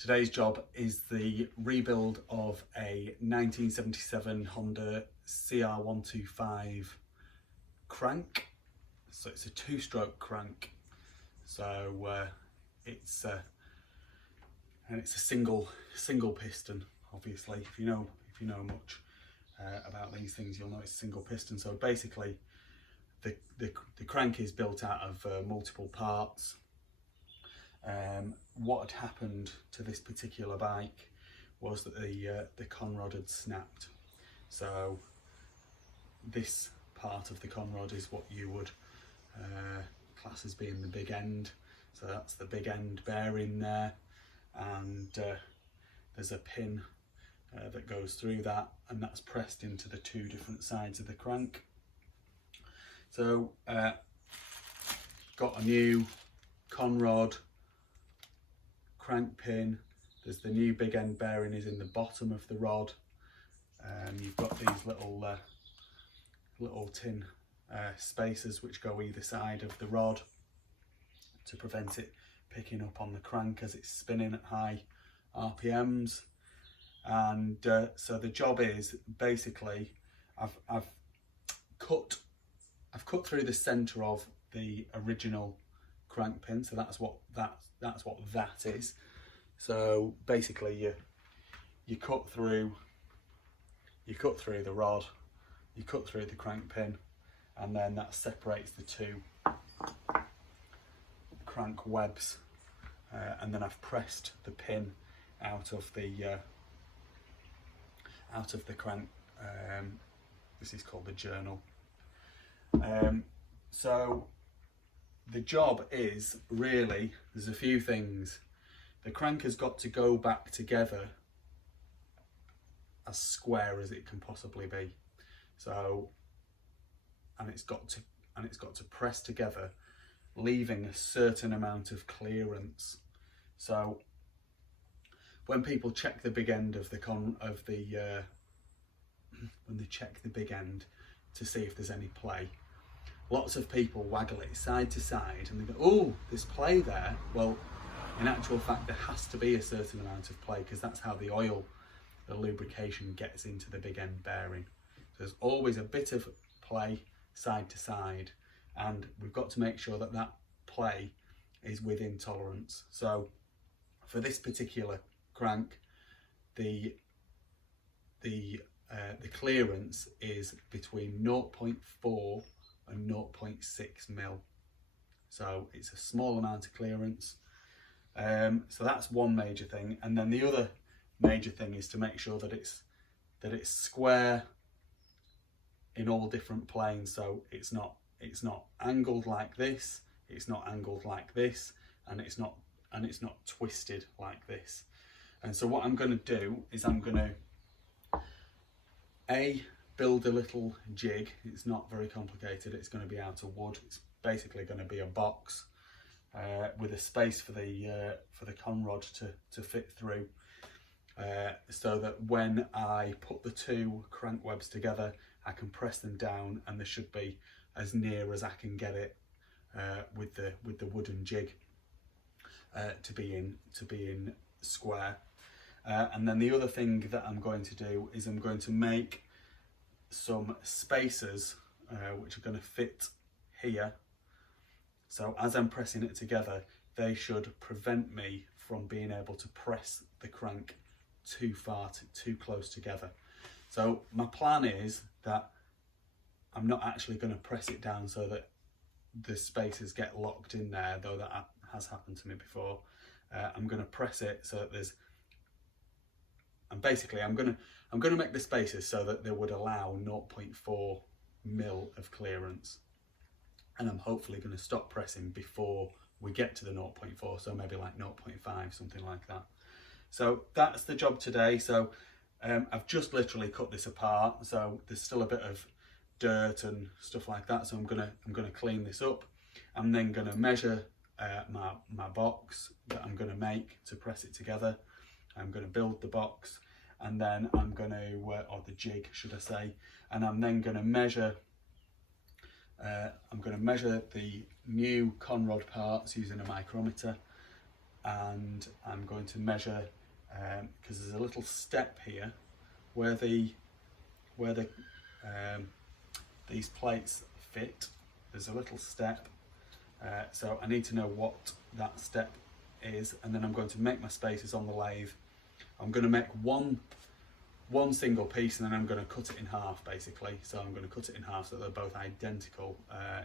Today's job is the rebuild of a 1977 Honda CR125 crank. So it's a two-stroke crank. So it's a single piston. Obviously, if you know much about these things, you'll know it's a single piston. So basically, the crank is built out of multiple parts. What had happened to this particular bike was that the conrod had snapped. So this part of the conrod is what you would class as being the big end. So that's the big end bearing there, and there's a pin that goes through that, and that's pressed into the two different sides of the crank. So got a new conrod crank pin. There's the new big end bearing is in the bottom of the rod. You've got these little tin spacers which go either side of the rod to prevent it picking up on the crank as it's spinning at high RPMs. And so the job is basically I've cut through the center of the original crank pin, so that's what that is. So basically you cut through the rod, you cut through the crank pin, and then that separates the two crank webs, and then I've pressed the pin out of the crank. This is called the journal. So the job is really, there's a few things. The crank has got to go back together as square as it can possibly be. So, and it's got to press together, leaving a certain amount of clearance. So when people check the big end of when they check the big end to see if there's any play, lots of people waggle it side to side and they go, oh, there's play there. Well, in actual fact, there has to be a certain amount of play, because that's how the oil, the lubrication, gets into the big end bearing. So there's always a bit of play side to side, and we've got to make sure that that play is within tolerance. So for this particular crank, the clearance is between 0.4 and 0.6 mil. So it's a small amount of clearance. So that's one major thing, and then the other major thing is to make sure that it's square in all different planes. So it's not angled like this, it's not angled like this, and it's not twisted like this. And so what I'm going to do is I'm going to build a little jig. It's not very complicated. It's going to be out of wood. It's basically going to be a box with a space for the conrod to fit through, so that when I put the two crank webs together, I can press them down, and they should be as near as I can get it with the wooden jig to be in square. And then the other thing that I'm going to do is I'm going to make some spacers which are going to fit here. So as I'm pressing it together, they should prevent me from being able to press the crank too close together. So my plan is that I'm not actually going to press it down so that the spacers get locked in there, though that has happened to me before. I'm going to press it so that there's, and basically I'm going to make the spacers so that they would allow 0.4 mil of clearance, and I'm hopefully going to stop pressing before we get to the 0.4, so maybe like 0.5, something like that. So that's the job today. So I've just literally cut this apart, so there's still a bit of dirt and stuff like that, so I'm gonna clean this up. I'm then gonna measure my box that I'm gonna make to press it together. I'm gonna build the box, and then I'm gonna, or the jig should I say, and I'm then gonna measure the new conrod parts using a micrometer, and I'm going to measure, because there's a little step here where these plates fit. There's a little step, so I need to know what that step is, and then I'm going to make my spaces on the lathe. I'm going to make one single piece, and then I'm going to cut it in half basically. So I'm going to cut it in half so they're both identical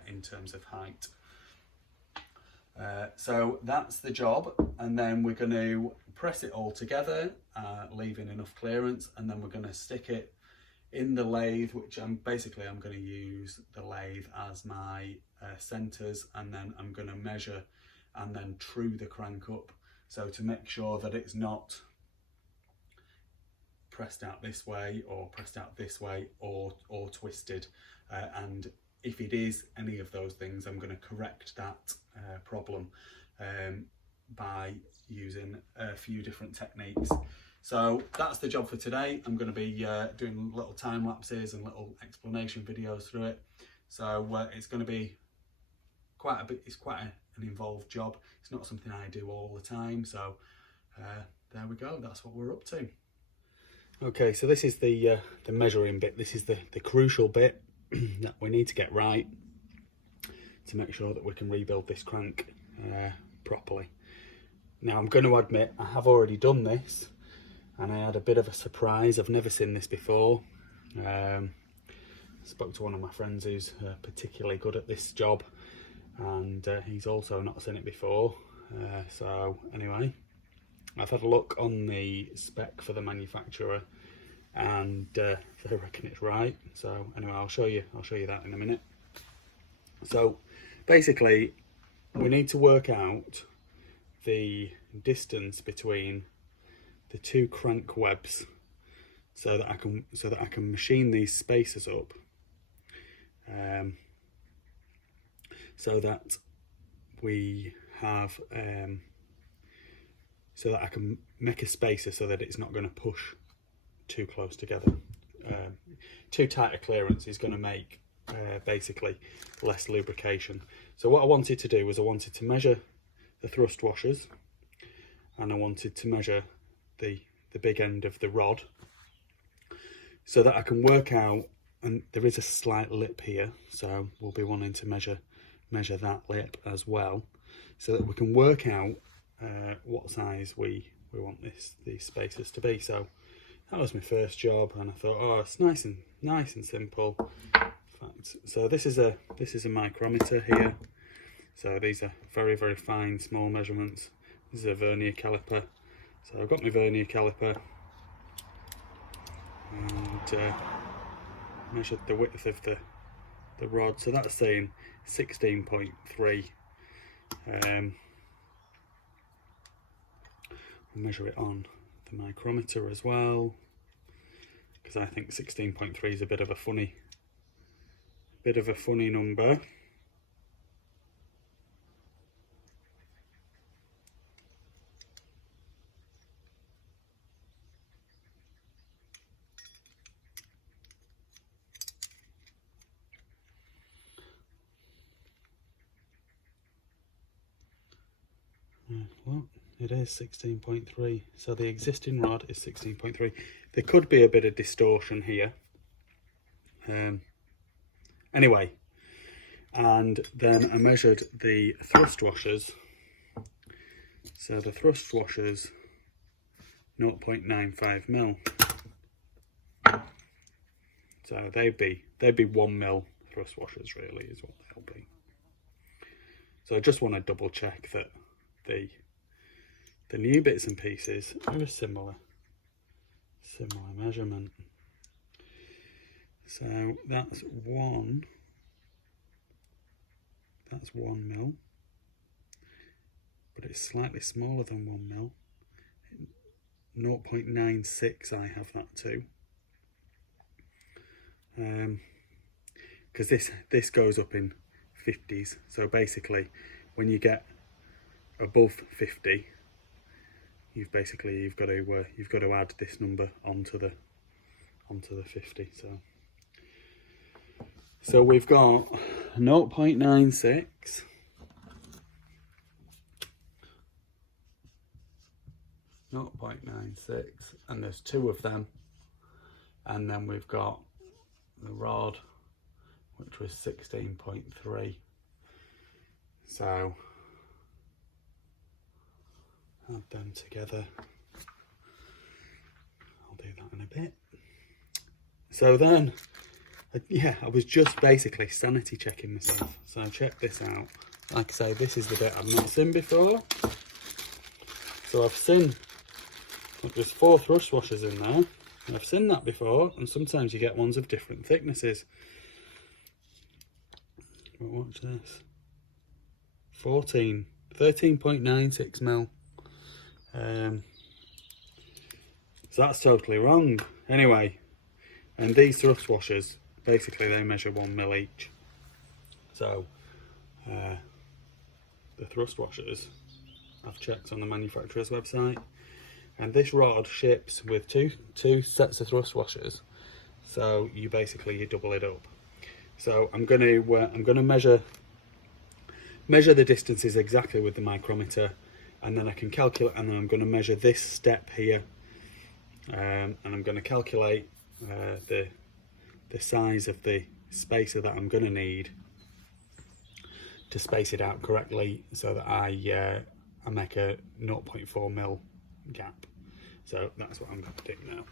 in terms of height. So that's the job, and then we're going to press it all together, leaving enough clearance, and then we're going to stick it in the lathe, which I'm going to use the lathe as my centres, and then I'm going to measure and then true the crank up, so to make sure that it's not pressed out this way or pressed out this way or twisted, and if it is any of those things, I'm going to correct that problem by using a few different techniques. So that's the job for today. I'm going to be doing little time lapses and little explanation videos through it. So it's going to be quite a bit. It's quite an involved job. It's not something I do all the time. So there we go. That's what we're up to. Okay, so this is the measuring bit. This is the crucial bit that we need to get right to make sure that we can rebuild this crank properly. Now I'm going to admit I have already done this, and I had a bit of a surprise. I've never seen this before. I spoke to one of my friends who's particularly good at this job, and he's also not seen it before. So anyway, I've had a look on the spec for the manufacturer, and they reckon it's right. So anyway, I'll show you that in a minute. So basically, we need to work out the distance between the two crank webs, so that I can machine these spacers up, so that we have so that I can make a spacer so that it's not going to push too close together. Too tight a clearance is going to make basically less lubrication. So what I wanted to do was I wanted to measure the thrust washers, and I wanted to measure the big end of the rod, so that I can work out, and there is a slight lip here, so we'll be wanting to measure that lip as well, so that we can work out what size we want these spacers to be. So that was my first job, and I thought, oh, it's nice and simple. In fact, so this is a micrometer here. So these are very, very fine, small measurements. This is a vernier caliper. So I've got my vernier caliper and measured the width of the rod. So that's saying 16.3. I'll measure it on the micrometer as well, because I think 16.3 is a bit of a funny number. Well, it is 16.3, so the existing rod is 16.3. There could be a bit of distortion here. Anyway, and then I measured the thrust washers. So the thrust washers, 0.95mm. So they'd be 1mm thrust washers, really, is what they'll be. So I just want to double check that the new bits and pieces are a similar measurement. So that's 1 mil, but it's slightly smaller than 1 mil. 0.96 I have that too, because this goes up in 50s. So basically, when you get above 50, you've got to add this number onto the 50. So we've got 0.96, 0.96, and there's 2 of them. And then we've got the rod, which was 16.3. So add them together. I'll do that in a bit. So then, yeah, I was just basically sanity checking myself. So check this out. Like I say, this is the bit I've not seen before. So I've seen, there's 4 thrust washers in there. And I've seen that before, and sometimes you get ones of different thicknesses. But watch this. 13.96 mil. So that's totally wrong. Anyway, and these thrust washers, basically they measure 1 mil each. So the thrust washers, I've checked on the manufacturer's website, and this rod ships with two sets of thrust washers. So you double it up. So I'm going to measure the distances exactly with the micrometer, and then I can calculate, and then I'm going to measure this step here, and I'm going to calculate the size of the spacer that I'm going to need to space it out correctly, so that I make a 0.4 mil gap. So that's what I'm going to do now.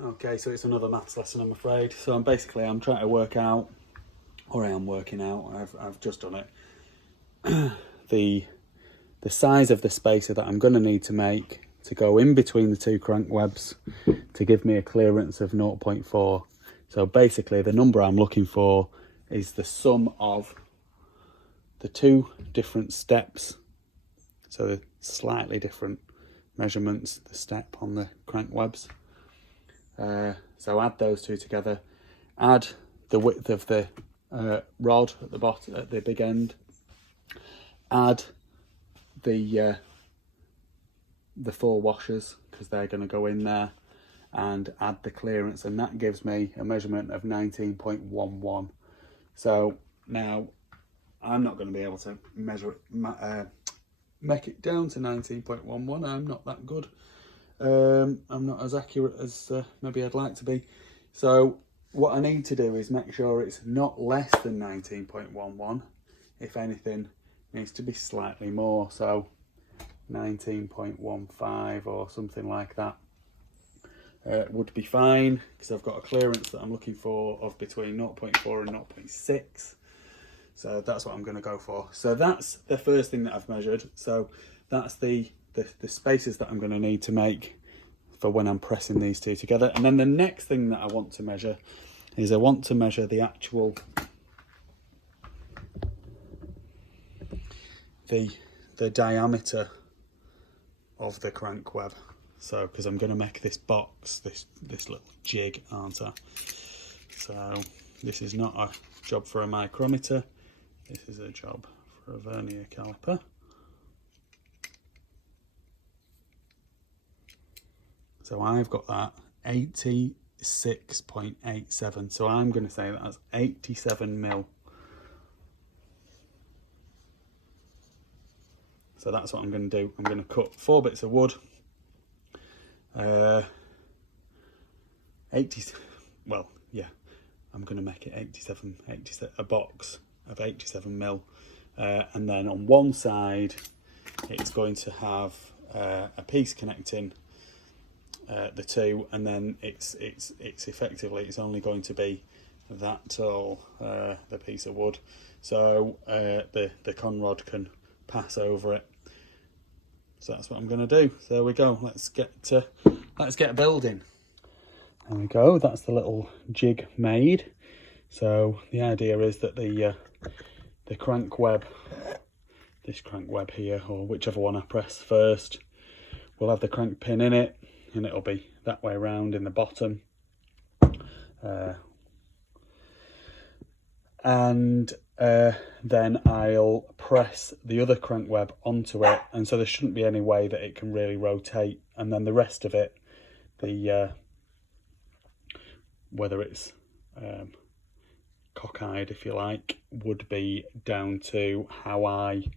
Okay, so it's another maths lesson, I'm afraid. So I'm trying to work out, or I am working out, I've just done it, the size of the spacer that I'm going to need to make to go in between the 2 crank webs to give me a clearance of 0.4. So basically the number I'm looking for is the sum of the 2 different steps, so the slightly different measurements, the step on the crank webs. So add those 2 together, add the width of the rod at the bottom, at the big end, add the 4 washers, because they're going to go in there, and add the clearance, and that gives me a measurement of 19.11. So now I'm not going to be able to measure it, make it down to 19.11. I'm not that good. I'm not as accurate as maybe I'd like to be. So what I need to do is make sure it's not less than 19.11. If anything, it needs to be slightly more. So 19.15 or something like that would be fine, because I've got a clearance that I'm looking for of between 0.4 and 0.6. So that's what I'm going to go for. So that's the first thing that I've measured. So that's the spaces that I'm going to need to make for when I'm pressing these 2 together. And then the next thing that I want to measure is I want to measure the actual the diameter of the crank web. So because I'm going to make this box, this little jig, aren't I? So this is not a job for a micrometer, this is a job for a vernier caliper. So I've got that 86.87. So I'm going to say that that's 87 mil. So that's what I'm going to do. I'm going to cut 4 bits of wood. 80. Well, yeah, I'm going to make it 87, a box of 87 mil. And then on one side, it's going to have a piece connecting the 2, and then it's effectively, it's only going to be that tall, the piece of wood, so the conrod can pass over it. So that's what I'm going to do. So there we go. Let's get building. There we go. That's the little jig made. So the idea is that the the crank web, this crank web here, or whichever one I press first, will have the crank pin in it, and it'll be that way around in the bottom. Then I'll press the other crank web onto it, and so there shouldn't be any way that it can really rotate, and then the rest of it, the whether it's cockeyed, if you like, would be down to how I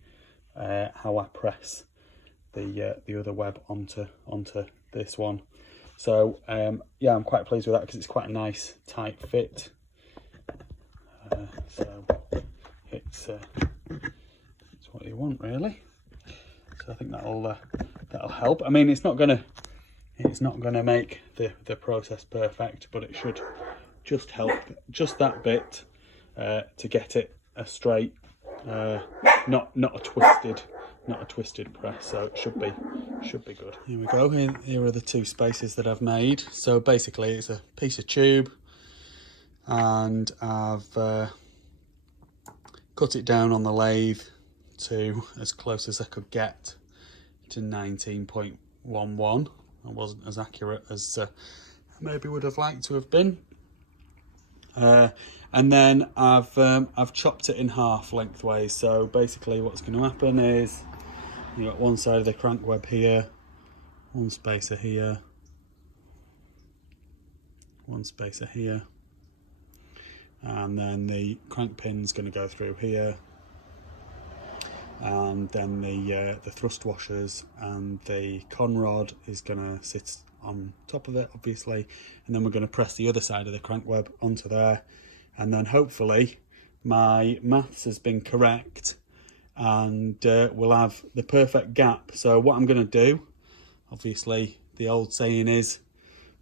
press the other web onto this one. So yeah, I'm quite pleased with that because it's quite a nice tight fit. So it's what you want, really. So I think that'll help. I mean, it's not gonna make the process perfect, but it should just help just that bit to get it a straight, not a twisted press. So it should be good. Here we go. Here are the two spaces that I've made. So basically, it's a piece of tube, and I've cut it down on the lathe to as close as I could get to 19.11. I wasn't as accurate as I maybe would have liked to have been. And then I've chopped it in half lengthways. So basically what's going to happen is you've got one side of the crank web here, one spacer here, one spacer here, and then the crank pin's going to go through here, and then the thrust washers and the con rod is going to sit on top of it, obviously, and then we're going to press the other side of the crank web onto there, and then hopefully my maths has been correct, and we'll have the perfect gap. So what I'm going to do, obviously the old saying is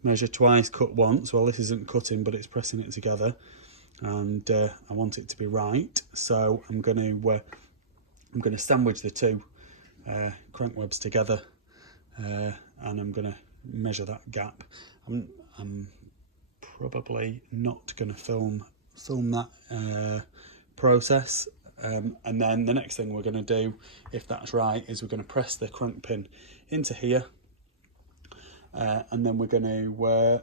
measure twice, cut once. Well, this isn't cutting, but it's pressing it together, and I want it to be right. So I'm going to sandwich the two crank webs together, and I'm going to measure that gap. I'm probably not going to film that process, and then the next thing we're going to do, if that's right, is we're going to press the crank pin into here, and then we're going to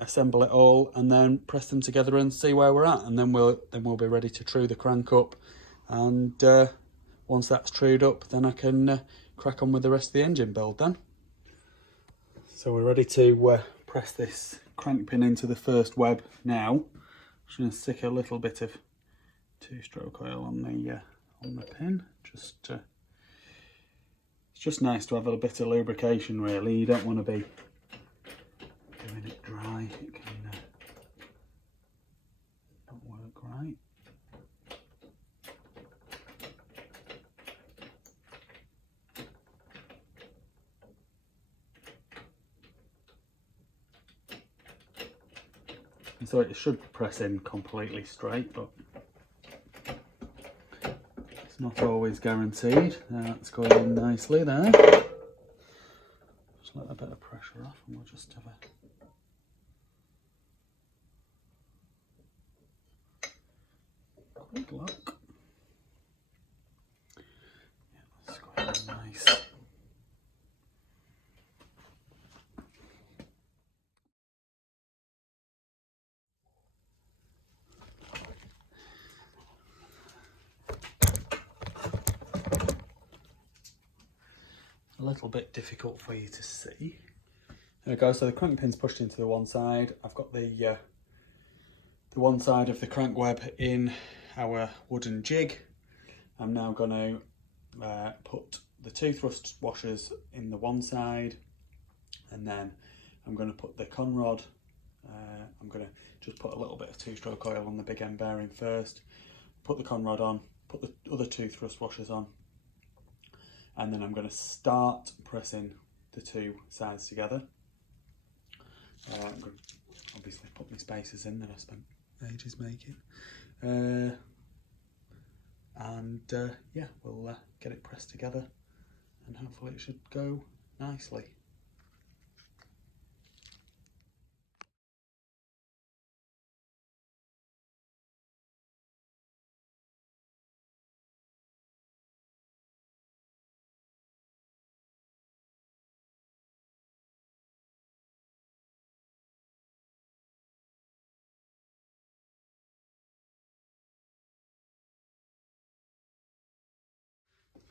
assemble it all and then press them together and see where we're at, and then we'll be ready to true the crank up, and once that's trued up, then I can crack on with the rest of the engine build then. So we're ready to press this crank pin into the first web now. I'm just going to stick a little bit of 2-stroke oil on the pin. It's just nice to have a bit of lubrication, really. You don't want to be doing it dry. It can not work right. And so it should press in completely straight, but it's not always guaranteed. That's going in nicely there. Just let a bit of pressure off and we'll just have a quick look. Yeah, that's going in nice. A little bit difficult for you to see. There we go. So the crank pin's pushed into the one side. I've got the one side of the crank web in our wooden jig. I'm now going to put the two thrust washers in the one side, and then I'm going to put the con rod. I'm going to just put a little bit of 2-stroke oil on the big end bearing first, put the con rod on, put the other two thrust washers on, and then I'm going to start pressing the two sides together. I'm going to obviously put my spacers in that I spent ages making, and yeah, we'll get it pressed together, and hopefully it should go nicely.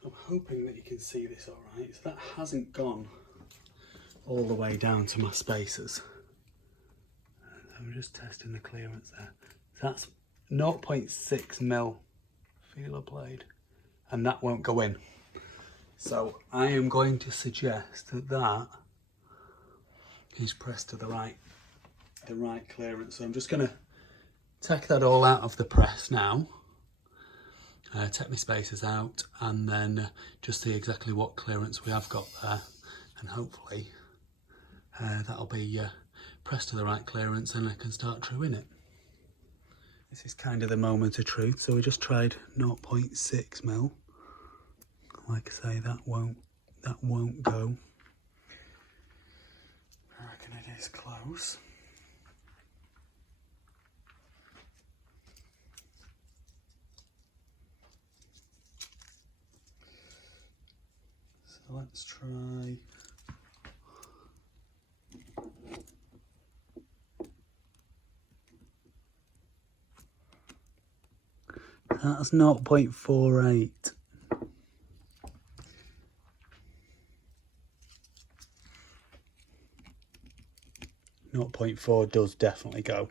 I'm hoping that you can see this all right. So that hasn't gone all the way down to my spacers. I'm just testing the clearance there. So that's 0.6mm feeler blade, and that won't go in. So I am going to suggest that that is pressed to the right clearance. So I'm just going to take that all out of the press now. Take my spacers out, and then just see exactly what clearance we have got there, and hopefully that'll be pressed to the right clearance and I can start truing it. This is kind of the moment of truth, so we just tried 0.6mm. Like I say, that won't go. I reckon it is close. So let's try. That's 0.48. 0.4 does definitely go.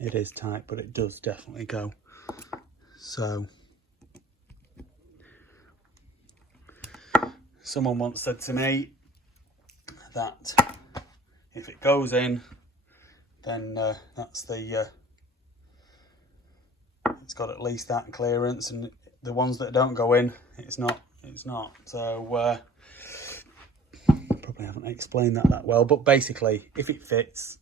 It is tight, but it does definitely go. So someone once said to me that if it goes in, then that's the it's got at least that clearance, and the ones that don't go in, it's not. So probably haven't explained that well, but basically if it fits,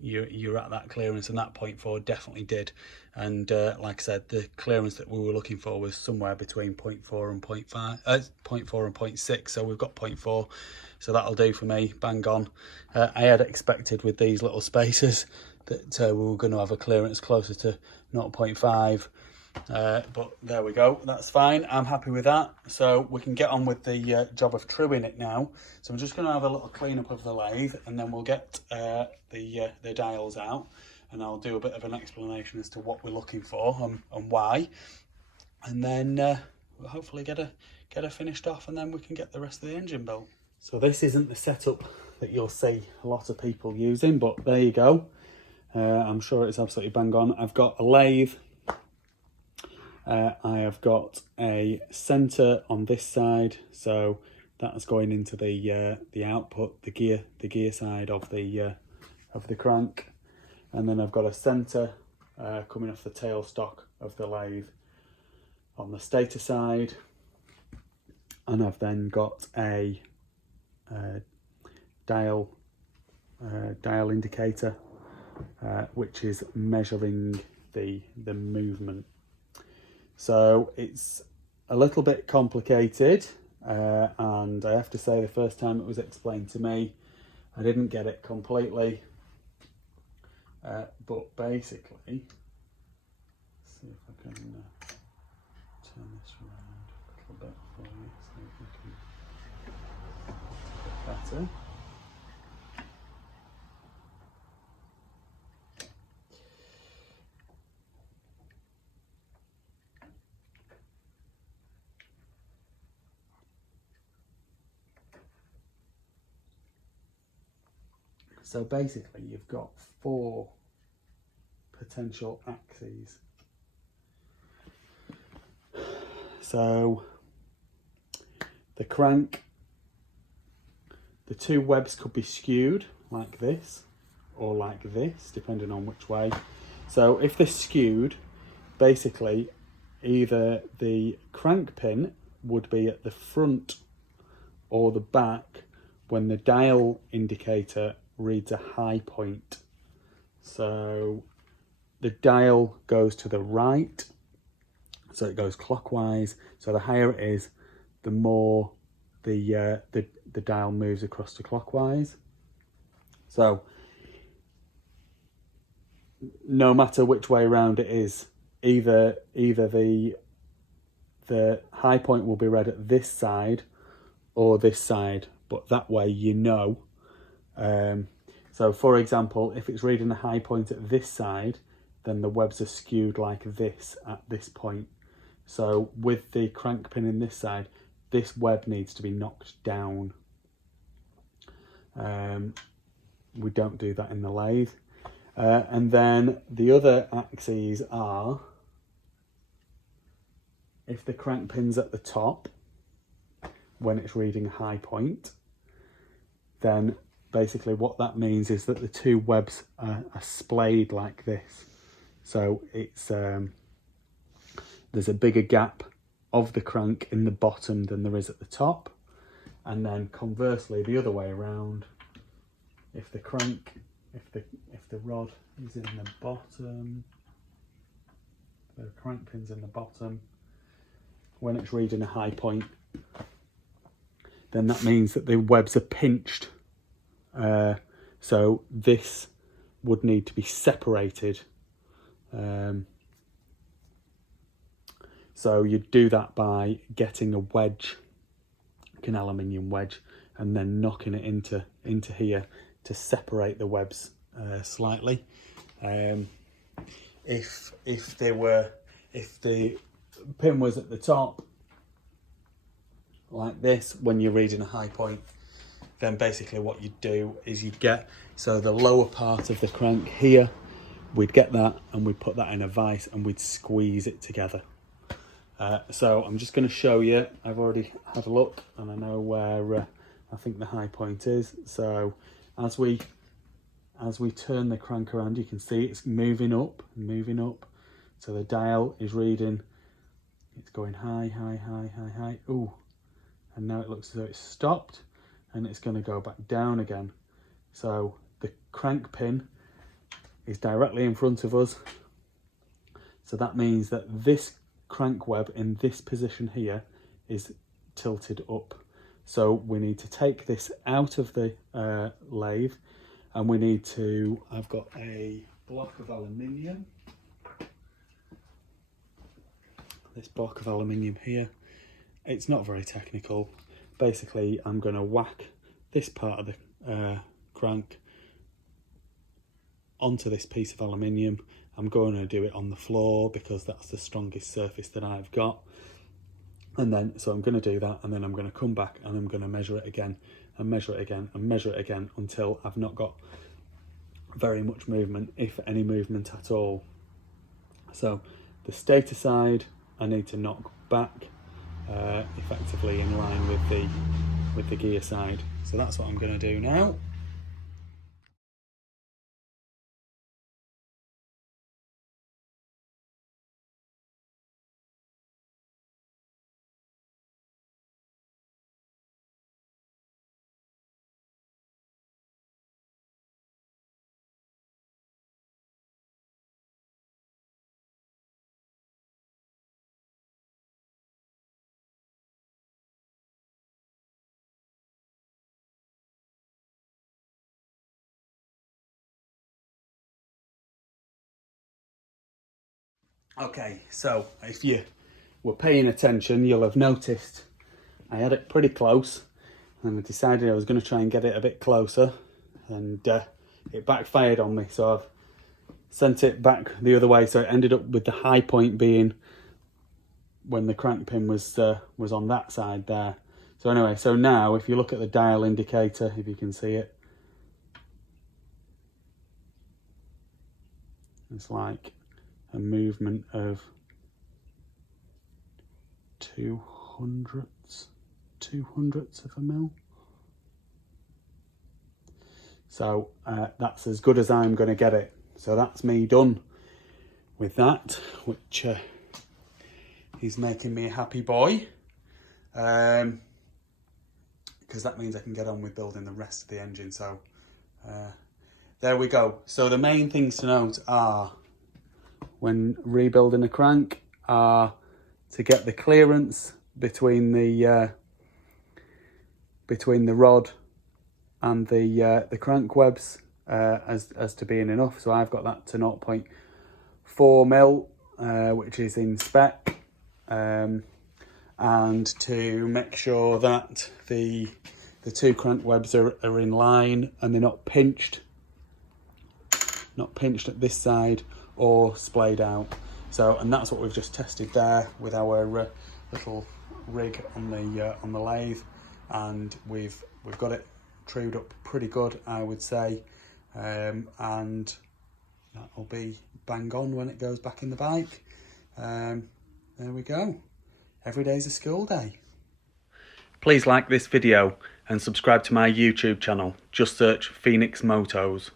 you're at that clearance, and that 0.4 definitely did. And like I said, the clearance that we were looking for was somewhere between 0.4 and 0.5, 0.4 and 0.6, so we've got 0.4, so that'll do for me, bang on. I had expected with these little spacers that we were going to have a clearance closer to 0.5, but there we go, that's fine, I'm happy with that. So we can get on with the job of truing it now. So I'm just going to have a little clean up of the lathe, and then we'll get the dials out, and I'll do a bit of an explanation as to what we're looking for and why, and then we'll hopefully get her finished off, and then we can get the rest of the engine built. So this isn't the setup that you'll see a lot of people using, but there you go. I'm sure it's absolutely bang on. I've got a lathe. I have got a centre on this side, so that's going into the output, the gear side of the crank, and then I've got a centre coming off the tailstock of the lathe on the stator side, and I've then got a dial indicator, which is measuring the movement. So it's a little bit complicated, and I have to say the first time it was explained to me, I didn't get it completely, but basically, let's see if I can turn this around a little bit for you so we can get better. So basically you've got 4 potential axes. So the crank, the 2 webs could be skewed like this or like this, depending on which way. So if they're skewed, basically either the crank pin would be at the front or the back when the dial indicator reads a high point. So the dial goes to the right, so it goes clockwise. So the higher it is, the more the dial moves across to clockwise. So no matter which way around it is, either the high point will be read at this side or this side, but that way you know. So for example, if it's reading a high point at this side, then the webs are skewed like this at this point. So with the crank pin in this side, this web needs to be knocked down. We don't do that in the lathe. And then the other axes are, if the crank pin's at the top, when it's reading a high point, then basically what that means is that the two webs are splayed like this. So it's there's a bigger gap of the crank in the bottom than there is at the top. And then conversely, the other way around, if the rod is in the bottom, the crank pin's in the bottom, when it's reading a high point, then that means that the webs are pinched. So this would need to be separated. So you do that by getting a wedge, like an aluminium wedge, and then knocking it into here to separate the webs slightly. If the pin was at the top like this when you're reading a high point, then basically what you do is you get, so the lower part of the crank here, we'd get that and we'd put that in a vise and we'd squeeze it together. So I'm just going to show you. I've already had a look and I know where I think the high point is. So as we turn the crank around, you can see it's moving up and moving up. So the dial is reading, it's going high, high, high, high, high. Ooh, and now it looks as though it's stopped and it's going to go back down again. So the crank pin is directly in front of us. So that means that this crank web in this position here is tilted up. So we need to take this out of the lathe, and we need to, I've got a block of aluminium. This block of aluminium here, it's not very technical. Basically, I'm going to whack this part of the crank onto this piece of aluminium. I'm going to do it on the floor because that's the strongest surface that I've got. And then, so I'm going to do that, and then I'm going to come back and I'm going to measure it again and measure it again and measure it again until I've not got very much movement, if any movement at all. So the stator side, I need to knock back effectively in line with the gear side. So that's what I'm going to do now. Okay, so if you were paying attention, you'll have noticed I had it pretty close, and I decided I was going to try and get it a bit closer, and it backfired on me. So I've sent it back the other way, so it ended up with the high point being when the crank pin was on that side there. So anyway, so now if you look at the dial indicator, if you can see it, it's like a movement of 200ths of a mil. So that's as good as I'm going to get it. So that's me done with that, which is making me a happy boy, because that means I can get on with building the rest of the engine. So there we go. So the main things to note are, when rebuilding a crank, are to get the clearance between the rod and the crank webs as to being enough. So I've got that to 0.4 mil, which is in spec, and to make sure that the the two crank webs are in line and they're not pinched at this side or splayed out. So, and that's what we've just tested there with our little rig on the lathe, and we've got it trued up pretty good, I would say, and that'll be bang on when it goes back in the bike. There we go. Every day's a school day. Please like this video and subscribe to my YouTube channel. Just search Phoenix Motos.